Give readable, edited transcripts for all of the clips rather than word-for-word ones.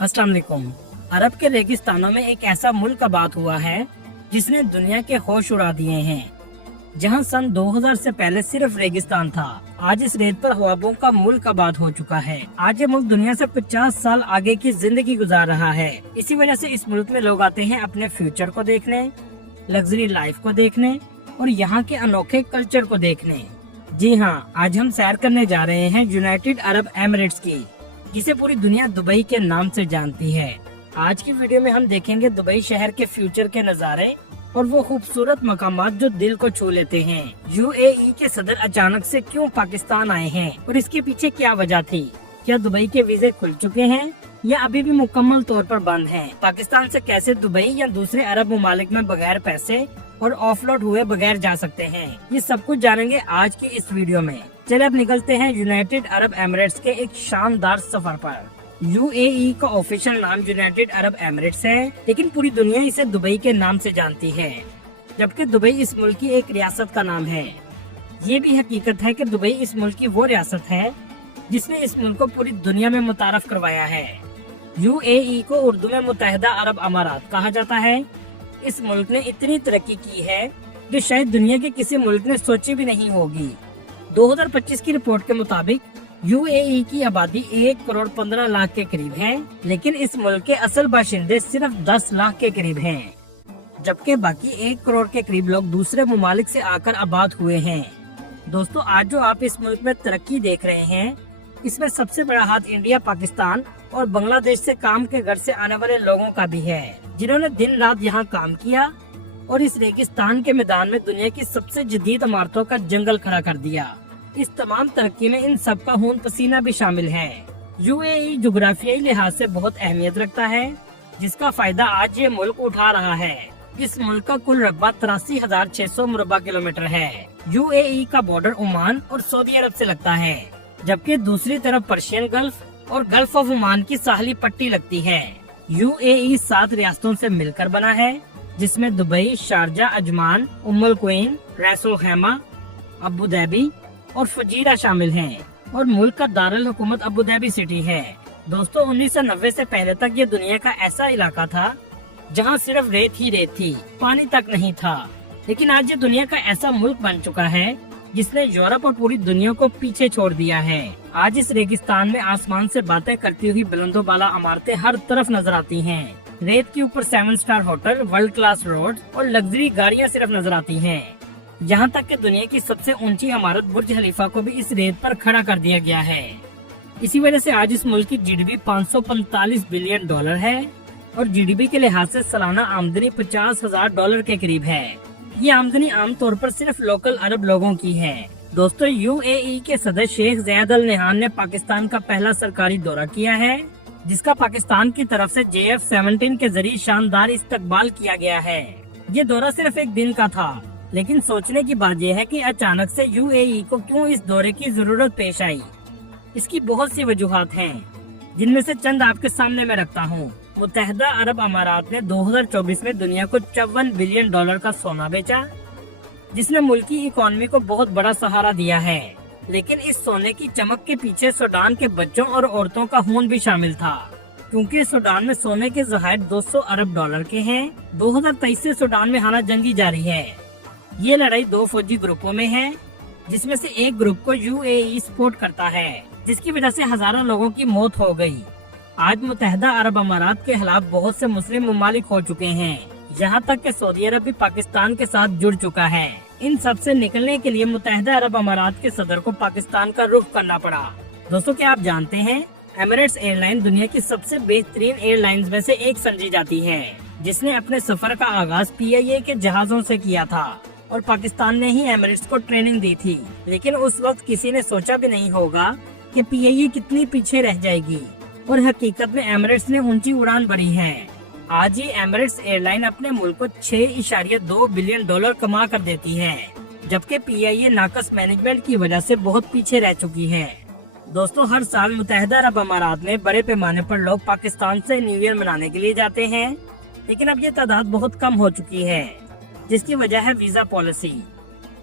अस्सलाम वालेकुम। अरब के रेगिस्तानों में एक ऐसा मुल्क आबाद हुआ है जिसने दुनिया के होश उड़ा दिए हैं। जहां सन 2000 से पहले सिर्फ रेगिस्तान था, आज इस रेत पर ख्वाबों का मुल्क आबाद हो चुका है। आज ये मुल्क दुनिया से 50 साल आगे की जिंदगी गुजार रहा है। इसी वजह से इस मुल्क में लोग आते हैं अपने फ्यूचर को देखने, लग्जरी लाइफ को देखने और यहाँ के अनोखे कल्चर को देखने। जी हाँ, आज हम सैर करने जा रहे हैं यूनाइटेड अरब एमिरेट्स की, जिसे पूरी दुनिया दुबई के नाम से जानती है। आज की वीडियो में हम देखेंगे दुबई शहर के फ्यूचर के नज़ारे और वो खूबसूरत मकामात जो दिल को छू लेते हैं। यूएई के सदर अचानक से क्यों पाकिस्तान आए हैं और इसके पीछे क्या वजह थी? क्या दुबई के वीजे खुल चुके हैं या अभी भी मुकम्मल तौर पर बंद हैं? पाकिस्तान से कैसे दुबई या दूसरे अरब ममालिक में बगैर पैसे और ऑफलोड हुए बगैर जा सकते हैं, ये सब कुछ जानेंगे आज की इस वीडियो में। चले अब निकलते हैं यूनाइटेड अरब एमिरेट्स के एक शानदार सफर पर। यूएई का ऑफिशियल नाम यूनाइटेड अरब एमिरेट्स है, लेकिन पूरी दुनिया इसे दुबई के नाम से जानती है, जबकि दुबई इस मुल्क की एक रियासत का नाम है। ये भी हकीकत है कि दुबई इस मुल्क की वो रियासत है जिसने इस मुल्क को पूरी दुनिया में मुतारफ करवाया है। यूएई को उर्दू में मुत्तहिदा अरब अमारात कहा जाता है। इस मुल्क ने इतनी तरक्की की है जो शायद दुनिया के किसी मुल्क ने सोची भी नहीं होगी। 2025 की रिपोर्ट के मुताबिक यूएई की आबादी 1 करोड़ 15 लाख के करीब है, लेकिन इस मुल्क के असल बाशिंदे सिर्फ 10 लाख के करीब हैं, जबकि बाकी 1 करोड़ के करीब लोग दूसरे ममालिक से आकर आबाद हुए हैं। दोस्तों, आज जो आप इस मुल्क में तरक्की देख रहे हैं, इसमें सबसे बड़ा हाथ इंडिया, पाकिस्तान और बांग्लादेश से काम के घर से आने वाले लोगों का भी है, जिन्होंने दिन रात यहाँ काम किया और इस रेगिस्तान के मैदान में दुनिया की सबसे जदीद इमारतों का जंगल खड़ा कर दिया। इस तमाम तरक्की में इन सब का खून पसीना भी शामिल है। यूएई जुग्राफियाई लिहाज से बहुत अहमियत रखता है, जिसका फायदा आज ये मुल्क उठा रहा है। इस मुल्क का कुल रकबा 83,600 मुरबा किलोमीटर है। यूएई का बॉर्डर ओमान और सऊदी अरब से लगता है, जबकि दूसरी तरफ पर्शियन गल्फ और गल्फ ऑफ ओमान की साहली पट्टी लगती है। यूएई 7 रियासतों से मिलकर बना है, जिसमें दुबई, शारजा, अजमान, उम्मुल क्वीन, रैस अल खैमा, अबू धाबी और फजीरा शामिल हैं, और मुल्क का दारुल हुकूमत अबू धाबी सिटी है। दोस्तों, 1990 से पहले तक ये दुनिया का ऐसा इलाका था जहां सिर्फ रेत ही रेत थी, पानी तक नहीं था। लेकिन आज ये दुनिया का ऐसा मुल्क बन चुका है जिसने यूरोप और पूरी दुनिया को पीछे छोड़ दिया है। आज इस रेगिस्तान में आसमान से बातें करती हुई बुलंदो बाला इमारतें हर तरफ नजर आती हैं। रेत के ऊपर 7 star hotel, world class road और लग्जरी गाड़ियां सिर्फ नजर आती हैं। यहाँ तक कि दुनिया की सबसे ऊंची इमारत बुर्ज खलीफा को भी इस रेत पर खड़ा कर दिया गया है। इसी वजह से आज इस मुल्क की जीडीपी 545 बिलियन डॉलर है और जीडीपी के लिहाज से सालाना आमदनी $50,000 के करीब है। ये आमदनी आमतौर पर सिर्फ लोकल अरब लोगों की है। दोस्तों, यूएई के सदर शेख ज़ायद अल नहयान ने पाकिस्तान का पहला सरकारी दौरा किया है, जिसका पाकिस्तान की तरफ से JF-17 के जरिए शानदार इस्तकबाल किया गया है। ये दौरा सिर्फ एक दिन का था, लेकिन सोचने की बात यह है कि अचानक से यूएई को क्यों इस दौरे की जरूरत पेश आई। इसकी बहुत सी वजूहात हैं, जिनमें से चंद आपके सामने मैं रखता हूँ। मुत्तहिदा अरब अमारात ने 2024 में दुनिया को $54 बिलियन का सोना बेचा, जिसने मुल्क की इकोनॉमी को बहुत बड़ा सहारा दिया है। लेकिन इस सोने की चमक के पीछे सूडान के बच्चों और औरतों का खून भी शामिल था, क्योंकि सूडान में सोने के ज़खायर $200 अरब के हैं। 2023 से सूडान में हालात जंगी जारी है। ये लड़ाई 2 फौजी ग्रुपों में है, जिसमें से एक ग्रुप को यूएई सपोर्ट करता है, जिसकी वजह से हजारों लोगों की मौत हो गई। आज मुत्तहिदा अरब अमारात के खिलाफ बहुत से मुस्लिम ममालिक हो चुके हैं, यहाँ तक कि सऊदी अरब भी पाकिस्तान के साथ जुड़ चुका है। इन सब से निकलने के लिए मुत्तहिदा अरब अमारात के सदर को पाकिस्तान का रुख करना पड़ा। दोस्तों, क्या आप जानते हैं, एमिरेट्स एयरलाइन दुनिया की सबसे बेहतरीन एयरलाइंस में से एक समझी जाती है, जिसने अपने सफर का आगाज PIA के जहाजों से किया था और पाकिस्तान ने ही एमिरेट्स को ट्रेनिंग दी थी। लेकिन उस वक्त किसी ने सोचा भी नहीं होगा कि PIA कितनी पीछे रह जाएगी, और हकीकत में एमिरेट्स ने ऊंची उड़ान भरी है। आज ही एमिरेट्स एयरलाइन अपने मुल्क को $6.2 बिलियन कमा कर देती है, जबकि PIA नाकस मैनेजमेंट की वजह से बहुत पीछे रह चुकी है। दोस्तों, हर साल मुत्तहिदा अरब अमारात में बड़े पैमाने पर लोग पाकिस्तान से न्यू ईयर मनाने के लिए जाते हैं, लेकिन अब ये तादाद बहुत कम हो चुकी है, जिसकी वजह है वीजा पॉलिसी।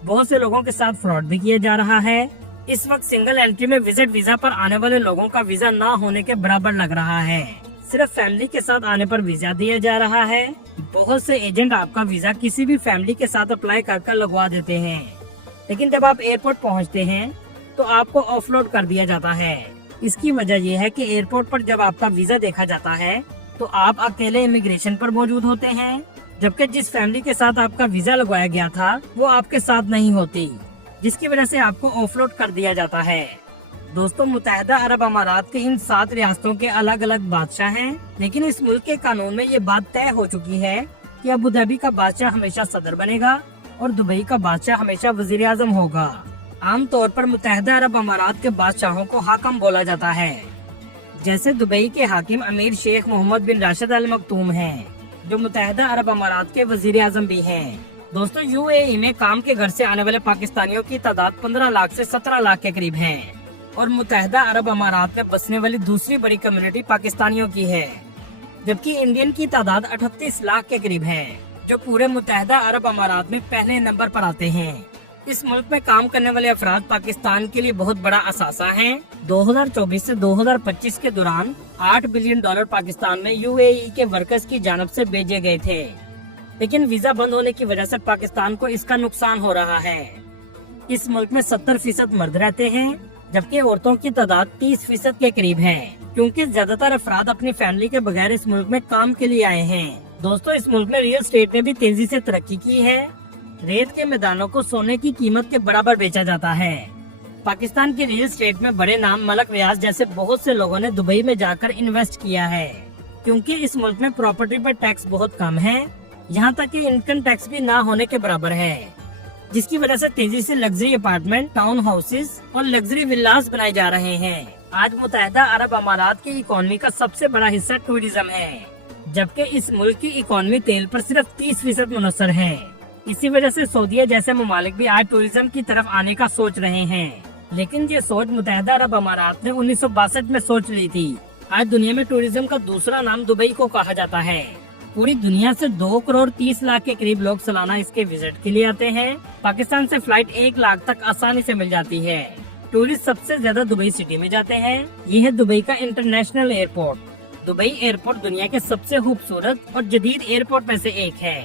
बहुत से लोगों के साथ फ्रॉड भी किया जा रहा है। इस वक्त सिंगल एंट्री में विजिट वीजा पर आने वाले लोगों का वीजा ना होने के बराबर लग रहा है। सिर्फ फैमिली के साथ आने पर वीजा दिया जा रहा है। बहुत से एजेंट आपका वीजा किसी भी फैमिली के साथ अप्लाई कर लगवा देते हैं, लेकिन जब आप एयरपोर्ट पहुंचते हैं तो आपको ऑफलोड कर दिया जाता है। इसकी वजह यह है कि एयरपोर्ट पर जब आपका वीजा देखा जाता है तो आप अकेले इमिग्रेशन पर मौजूद होते हैं, जबकि जिस फैमिली के साथ आपका वीजा लगवाया गया था वो आपके साथ नहीं होती, जिसकी वजह से आपको ऑफलोड कर दिया जाता है। दोस्तों, मुत्तहिदा अरब अमारात के इन 7 रियासतों के अलग अलग बादशाह हैं, लेकिन इस मुल्क के कानून में ये बात तय हो चुकी है कि अबू धाबी का बादशाह हमेशा सदर बनेगा और दुबई का बादशाह हमेशा वजीर आजम होगा। आम तौर पर मुत्तहिदा अरब अमारात के बादशाहों को हाकम बोला जाता है। जैसे दुबई के हाकिम अमीर शेख मोहम्मद बिन राशिद अल मखतूम हैं, जो मुत्तहिदा अरब अमारात के वजीर आजम भी हैं। दोस्तों, यूएई में काम के घर से आने वाले पाकिस्तानियों की तादाद 15 लाख से 17 लाख के करीब है और मुत्तहिदा अरब अमारात में बसने वाली दूसरी बड़ी कम्युनिटी पाकिस्तानियों की है, जबकि इंडियन की तादाद 38 लाख के करीब है, जो पूरे मुत्तहिदा अरब अमारात में पहले नंबर पर आते हैं। इस मुल्क में काम करने वाले अफराद पाकिस्तान के लिए बहुत बड़ा असासा है। 2024 से 2025 के दौरान $8 बिलियन पाकिस्तान में यूएई के वर्कर्स की जानब से भेजे गए थे, लेकिन वीजा बंद होने की वजह से पाकिस्तान को इसका नुकसान हो रहा है। इस मुल्क में 70% मर्द रहते हैं, जबकि औरतों की तादाद 30% के करीब है, क्योंकि ज्यादातर अफराद अपनी फैमिली के बगैर इस मुल्क में काम के लिए आए हैं। दोस्तों, इस मुल्क में रियल एस्टेट ने भी तेजी से तरक्की की है। रेत के मैदानों को सोने की कीमत के बराबर बेचा जाता है। पाकिस्तान के रियल एस्टेट में बड़े नाम मलक रियाज जैसे बहुत से लोगों ने दुबई में जाकर इन्वेस्ट किया है, क्योंकि इस मुल्क में प्रॉपर्टी पर टैक्स बहुत कम है, यहाँ तक कि इनकम टैक्स भी ना होने के बराबर है, जिसकी वजह से तेजी से लग्जरी अपार्टमेंट, टाउन हाउसेस और लग्जरी विलास बनाए जा रहे हैं। आज मुत्तहिदा अरब अमारात की इकोनॉमी का सबसे बड़ा हिस्सा टूरिज्म है, जबकि इस मुल्क की इकोनॉमी तेल पर सिर्फ 30% मुनहसर है। इसी वजह से सऊदीया जैसे ममालिक भी आज टूरिज्म की तरफ आने का सोच रहे हैं, लेकिन ये सोच मुत्तहिदा अरब अमारात ने 1962 में सोच ली थी। आज दुनिया में टूरिज्म का दूसरा नाम दुबई को कहा जाता है। पूरी दुनिया से 2 करोड़ 30 लाख के करीब लोग सालाना इसके विजिट के लिए आते हैं। पाकिस्तान से फ्लाइट 1 लाख तक आसानी से मिल जाती है। टूरिस्ट सबसे ज्यादा दुबई सिटी में जाते हैं। ये है दुबई का इंटरनेशनल एयरपोर्ट। दुबई एयरपोर्ट दुनिया के सबसे खूबसूरत और जदीद एयरपोर्ट में से एक है।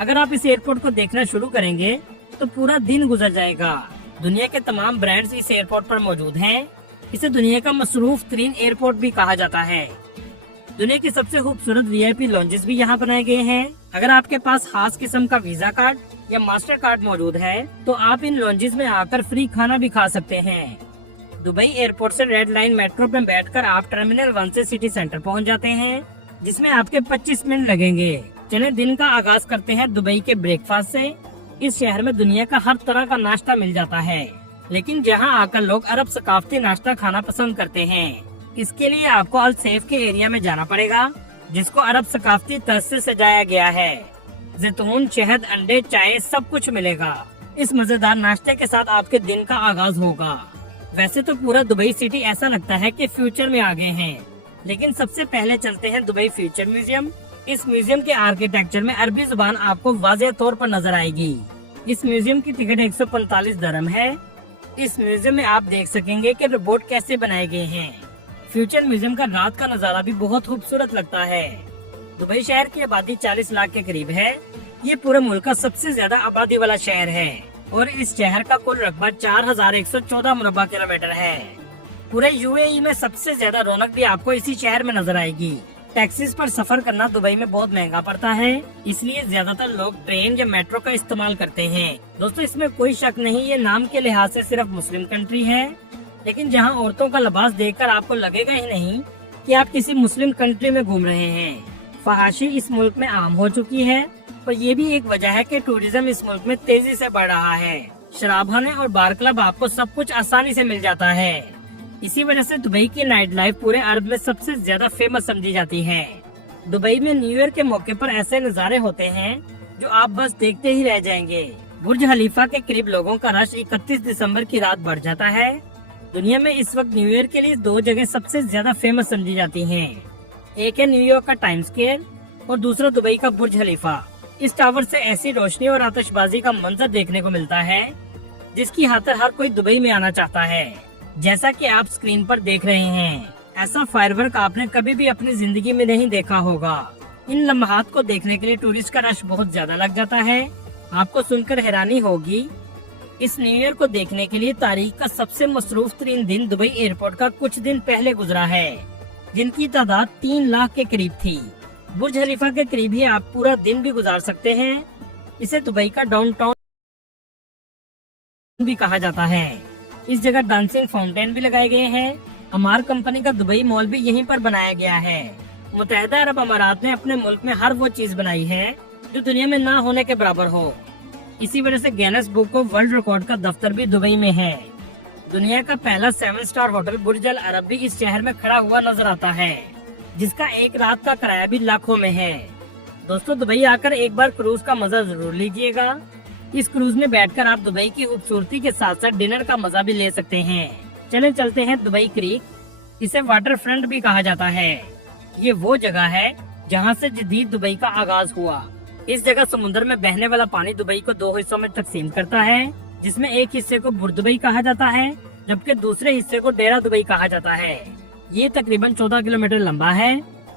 अगर आप इस एयरपोर्ट को देखना शुरू करेंगे तो पूरा दिन गुजर जाएगा। दुनिया के तमाम ब्रांड्स इस एयरपोर्ट पर मौजूद हैं। इसे दुनिया का मसरूफ तरीन एयरपोर्ट भी कहा जाता है। दुनिया की सबसे खूबसूरत वीआईपी लॉन्जेस भी यहाँ बनाए गए हैं। अगर आपके पास खास किस्म का वीजा कार्ड या मास्टर कार्ड मौजूद है तो आप इन लॉन्जेस में आकर फ्री खाना भी खा सकते हैं। दुबई एयरपोर्ट से रेड लाइन मेट्रो में बैठकर आप टर्मिनल 1 से सिटी सेंटर पहुँच जाते हैं, जिसमें आपके 25 मिनट लगेंगे। चले दिन का आगाज करते हैं दुबई के ब्रेकफास्ट से। इस शहर में दुनिया का हर तरह का नाश्ता मिल जाता है, लेकिन जहां आकर लोग अरब सकाफती नाश्ता खाना पसंद करते हैं। इसके लिए आपको अल सैफ के एरिया में जाना पड़ेगा, जिसको अरब सकाफती तर्ज से सजाया गया है। जैतून, शहद, अंडे, चाय सब कुछ मिलेगा। इस मजेदार नाश्ते के साथ आपके दिन का आगाज होगा। वैसे तो पूरा दुबई सिटी ऐसा लगता है कि फ्यूचर में आ गए हैं, लेकिन सबसे पहले चलते हैं दुबई फ्यूचर म्यूजियम। इस म्यूजियम के आर्किटेक्चर में अरबी जुबान आपको वाज़ेह तौर पर नजर आएगी। इस म्यूजियम की टिकट 145 दरहम है। इस म्यूजियम में आप देख सकेंगे कि रोबोट कैसे बनाए गए हैं। फ्यूचर म्यूजियम का रात का नजारा भी बहुत खूबसूरत लगता है। दुबई शहर की आबादी 40 लाख के करीब है। ये पूरे मुल्क का सबसे ज्यादा आबादी वाला शहर है और इस शहर का कुल रकबा 4114 मुरबा किलोमीटर है। पूरे यूएई में सबसे ज्यादा रौनक भी आपको इसी शहर में नजर आएगी। टैक्सीज पर सफर करना दुबई में बहुत महंगा पड़ता है, इसलिए ज्यादातर लोग ट्रेन या मेट्रो का इस्तेमाल करते हैं। दोस्तों, इसमें कोई शक नहीं, ये नाम के लिहाज से सिर्फ मुस्लिम कंट्री है, लेकिन जहां औरतों का लिबास देखकर आपको लगेगा ही नहीं कि आप किसी मुस्लिम कंट्री में घूम रहे हैं। फहाशी इस मुल्क में आम हो चुकी है और ये भी एक वजह है कि टूरिज्म इस मुल्क में तेजी से बढ़ रहा है। शराबखाने और बार क्लब आपको सब कुछ आसानी से मिल जाता है। इसी वजह से दुबई की नाइट लाइफ पूरे अरब में सबसे ज्यादा फेमस समझी जाती है। दुबई में न्यू ईयर के मौके पर ऐसे नज़ारे होते हैं जो आप बस देखते ही रह जाएंगे। बुर्ज खलीफा के करीब लोगों का रश 31 दिसंबर की रात बढ़ जाता है। दुनिया में इस वक्त न्यू ईयर के लिए 2 जगह सबसे ज्यादा फेमस समझी जाती हैं। एक है न्यूयॉर्क का टाइम स्क्वायर और दूसरा दुबई का बुर्ज खलीफा। इस टावर से ऐसी रोशनी और आतिशबाजी का मंजर देखने को मिलता है जिसकी खातिर हर कोई दुबई में आना चाहता है। जैसा कि आप स्क्रीन पर देख रहे हैं, ऐसा फायरवर्क आपने कभी भी अपनी जिंदगी में नहीं देखा होगा। इन लम्हात को देखने के लिए टूरिस्ट का रश बहुत ज्यादा लग जाता है। आपको सुनकर हैरानी होगी, इस न्यू ईयर को देखने के लिए तारीख का सबसे मसरूफ तरीन दिन दुबई एयरपोर्ट का कुछ दिन पहले गुजरा है, जिनकी तादाद 3 लाख के करीब थी। बुर्ज खलीफा के करीब ही आप पूरा दिन भी गुजार सकते हैं। इसे दुबई का डाउनटाउन भी कहा जाता है। इस जगह डांसिंग फाउंटेन भी लगाए गए हैं। अमार कंपनी का दुबई मॉल भी यहीं पर बनाया गया है। मुत्तहिदा अरब अमारात ने अपने मुल्क में हर वो चीज बनाई है जो दुनिया में ना होने के बराबर हो। इसी वजह से Guinness book of world record का दफ्तर भी दुबई में है। दुनिया का पहला 7 स्टार होटल बुर्ज अल अरब भी इस शहर में खड़ा हुआ नजर आता है, जिसका एक रात का किराया भी लाखों में है। दोस्तों, दुबई आकर एक बार क्रूज का मजा जरूर लीजिएगा। इस क्रूज में बैठकर आप दुबई की खूबसूरती के साथ साथ डिनर का मजा भी ले सकते हैं। चले चलते हैं दुबई क्रीक। इसे वाटर फ्रंट भी कहा जाता है। ये वो जगह है जहाँ से जदीद दुबई का आगाज हुआ। इस जगह समुद्र में बहने वाला पानी दुबई को 2 हिस्सों में तकसीम करता है, जिसमें एक हिस्से को बुर्ज दुबई कहा जाता है, जबकि दूसरे हिस्से को डेरा दुबई कहा जाता है। ये तकरीबन 14 किलोमीटर लंबा है।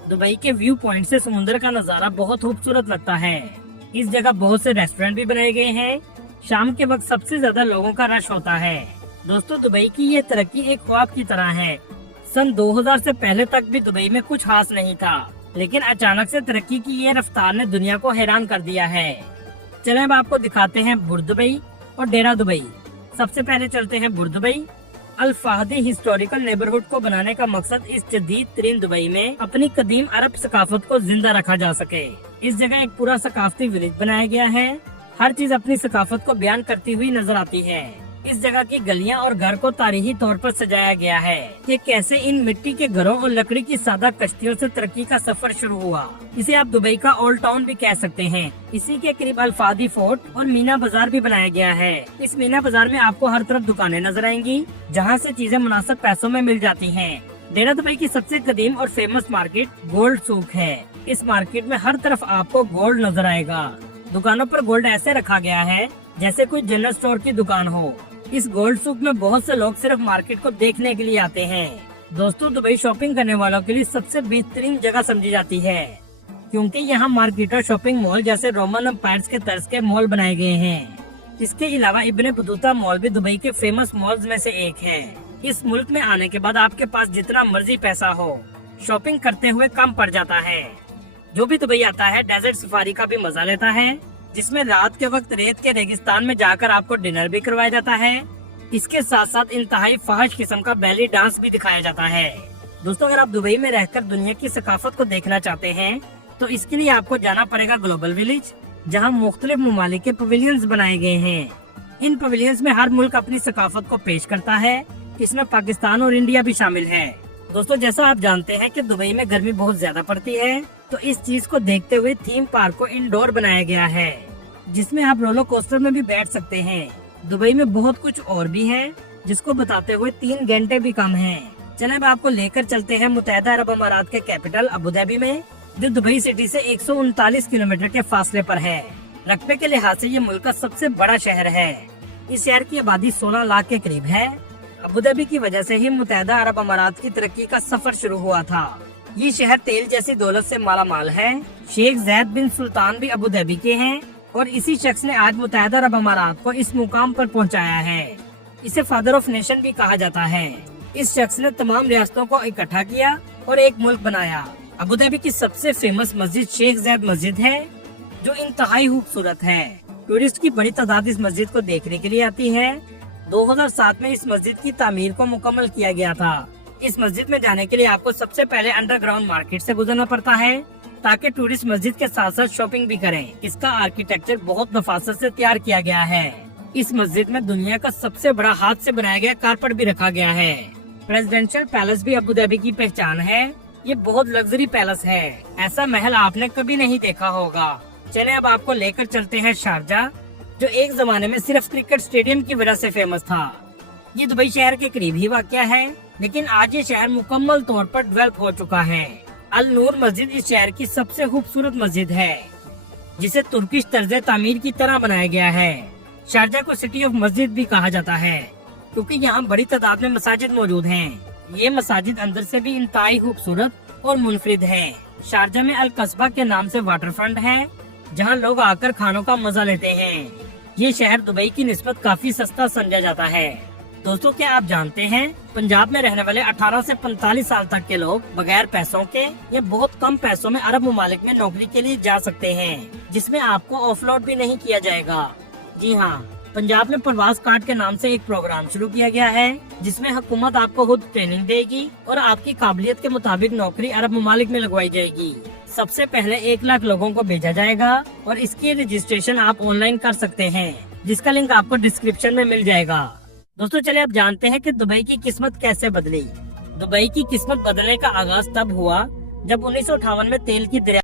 दुबई के व्यू पॉइंट से समुद्र का नजारा बहुत खूबसूरत लगता है। इस जगह बहुत से रेस्टोरेंट भी बनाए गए हैं। शाम के वक्त सबसे ज्यादा लोगों का रश होता है। दोस्तों, दुबई की ये तरक्की एक ख्वाब की तरह है। सन 2000 से पहले तक भी दुबई में कुछ खास नहीं था, लेकिन अचानक से तरक्की की ये रफ्तार ने दुनिया को हैरान कर दिया है। चलें अब आपको दिखाते हैं बुर्ज दुबई और डेरा दुबई। सबसे पहले चलते हैं बुर्ज दुबई। अल फहदी हिस्टोरिकल नेबरहुड को बनाने का मकसद इस जदीद तरीन दुबई में अपनी कदीम अरब सकाफत को जिंदा रखा जा सके। इस जगह एक पूरा सकाफती विलेज बनाया गया है। हर चीज अपनी सकाफत को बयान करती हुई नजर आती है। इस जगह की गलियां और घर को तारीखी तौर पर सजाया गया है कि कैसे इन मिट्टी के घरों और लकड़ी की सादा कश्तियों से तरक्की का सफर शुरू हुआ। इसे आप दुबई का ओल्ड टाउन भी कह सकते हैं। इसी के करीब अल फहदी फोर्ट और मीना बाजार भी बनाया गया है। इस मीना बाजार में आपको हर तरफ दुकानें नजर आएंगी, जहाँ से चीजें मुनासिब पैसों में मिल जाती हैं। डेरा दुबई की सबसे कदीम और फेमस मार्केट गोल्ड सूक है। इस मार्केट में हर तरफ आपको गोल्ड नजर आएगा। दुकानों पर गोल्ड ऐसे रखा गया है जैसे कोई जनरल स्टोर की दुकान हो। इस गोल्ड सूक में बहुत से लोग सिर्फ मार्केट को देखने के लिए आते हैं। दोस्तों, दुबई शॉपिंग करने वालों के लिए सबसे बेहतरीन जगह समझी जाती है, क्योंकि यहाँ मार्केट और शॉपिंग मॉल जैसे रोमन एम्पायर्स के तर्ज के मॉल बनाए गए हैं। इसके अलावा इब्न बतूता मॉल भी दुबई के फेमस मॉल्स में से एक है। इस मुल्क में आने के बाद आपके पास जितना मर्जी पैसा हो, शॉपिंग करते हुए कम पड़ जाता है। जो भी दुबई आता है डेजर्ट सफारी का भी मजा लेता है, जिसमें रात के वक्त रेत के रेगिस्तान में जाकर आपको डिनर भी करवाया जाता है। इसके साथ साथ इंतहाई फहश किस्म का बैली डांस भी दिखाया जाता है। दोस्तों, अगर आप दुबई में रहकर दुनिया की सकाफत को देखना चाहते हैं तो इसके लिए आपको जाना पड़ेगा ग्लोबल विलेज, जहां मुख्तलिफ ममालिक के पवेलियंस बनाए गए हैं। इन पवेलियंस में हर मुल्क अपनी सकाफत को पेश करता है। इसमें पाकिस्तान और इंडिया भी शामिल है। दोस्तों, जैसा आप जानते हैं कि दुबई में गर्मी बहुत ज्यादा पड़ती है, तो इस चीज को देखते हुए थीम पार्क को इंडोर बनाया गया है, जिसमें आप रोलर कोस्टर में भी बैठ सकते हैं। दुबई में बहुत कुछ और भी है, जिसको बताते हुए 3 घंटे भी कम हैं। चलें अब आपको लेकर चलते हैं मुत्तहिदा अरब अमारात के कैपिटल अबू धाबी में, जो दुबई सिटी से 139 किलोमीटर के फासले पर है। रकबे के लिहाज से ये मुल्क का सबसे बड़ा शहर है। इस शहर की आबादी 16 लाख के करीब है। अबू धाबी की वजह से ही मुत्तहिदा अरब अमारात की तरक्की का सफर शुरू हुआ था। ये शहर तेल जैसी दौलत से माला माल है। शेख जैद बिन सुल्तान भी अबू धाबी के हैं और इसी शख्स ने आज मुत्तहिदा अरब अमारात को इस मुकाम पर पहुंचाया है। इसे फादर ऑफ नेशन भी कहा जाता है। इस शख्स ने तमाम रियासतों को इकट्ठा किया और एक मुल्क बनाया। अबू धाबी की सबसे फेमस मस्जिद शेख जैद मस्जिद है, जो इंतहाई खूबसूरत है। टूरिस्ट की बड़ी तादाद इस मस्जिद को देखने के लिए आती है। 2007 में इस मस्जिद की तामीर को मुकम्मल किया गया था। इस मस्जिद में जाने के लिए आपको सबसे पहले अंडरग्राउंड मार्केट से गुजरना पड़ता है, ताकि टूरिस्ट मस्जिद के साथ साथ शॉपिंग भी करें। इसका आर्किटेक्चर बहुत नफासत से तैयार किया गया है। इस मस्जिद में दुनिया का सबसे बड़ा हाथ से बनाया गया कारपेट भी रखा गया है। प्रेसिडेंशियल पैलेस भी अबू धाबी की पहचान है। ये बहुत लग्जरी पैलेस है। ऐसा महल आपने कभी नहीं देखा होगा। चले अब आपको लेकर चलते हैं शारजा, जो एक जमाने में सिर्फ क्रिकेट स्टेडियम की वजह से फेमस था। ये दुबई शहर के करीब ही वाक़या है, लेकिन आज ये शहर मुकम्मल तौर पर डेवलप हो चुका है। अल नूर मस्जिद इस शहर की सबसे खूबसूरत मस्जिद है, जिसे तुर्किश तर्ज तामीर की तरह बनाया गया है। शारजा को सिटी ऑफ मस्जिद भी कहा जाता है, क्योंकि यहाँ बड़ी तादाद में मसाजिद मौजूद हैं। ये मसाजिद अंदर से भी इंतहाई खूबसूरत और मुनफरिद है। शारजा में अल कस्बा के नाम से वाटर फ्रंट है, जहाँ लोग आकर खानों का मजा लेते हैं। ये शहर दुबई की निस्बत काफी सस्ता समझा जाता है। दोस्तों, क्या आप जानते हैं पंजाब में रहने वाले 18 से 45 साल तक के लोग बगैर पैसों के या बहुत कम पैसों में अरब ममालिक में नौकरी के लिए जा सकते हैं, जिसमें आपको ऑफलोड भी नहीं किया जाएगा। जी हाँ, पंजाब में प्रवास कार्ड के नाम से एक प्रोग्राम शुरू किया गया है, जिसमें हुकूमत आपको खुद ट्रेनिंग देगी और आपकी काबिलियत के मुताबिक नौकरी अरब ममालिक में लगवाई जाएगी। सबसे पहले 1 लाख लोगों को भेजा जाएगा और इसकी रजिस्ट्रेशन आप ऑनलाइन कर सकते हैं, जिसका लिंक आपको डिस्क्रिप्शन में मिल जाएगा। दोस्तों, चलिए अब जानते हैं कि दुबई की किस्मत कैसे बदली। दुबई की किस्मत बदलने का आगाज तब हुआ जब 1958 में तेल की दरिया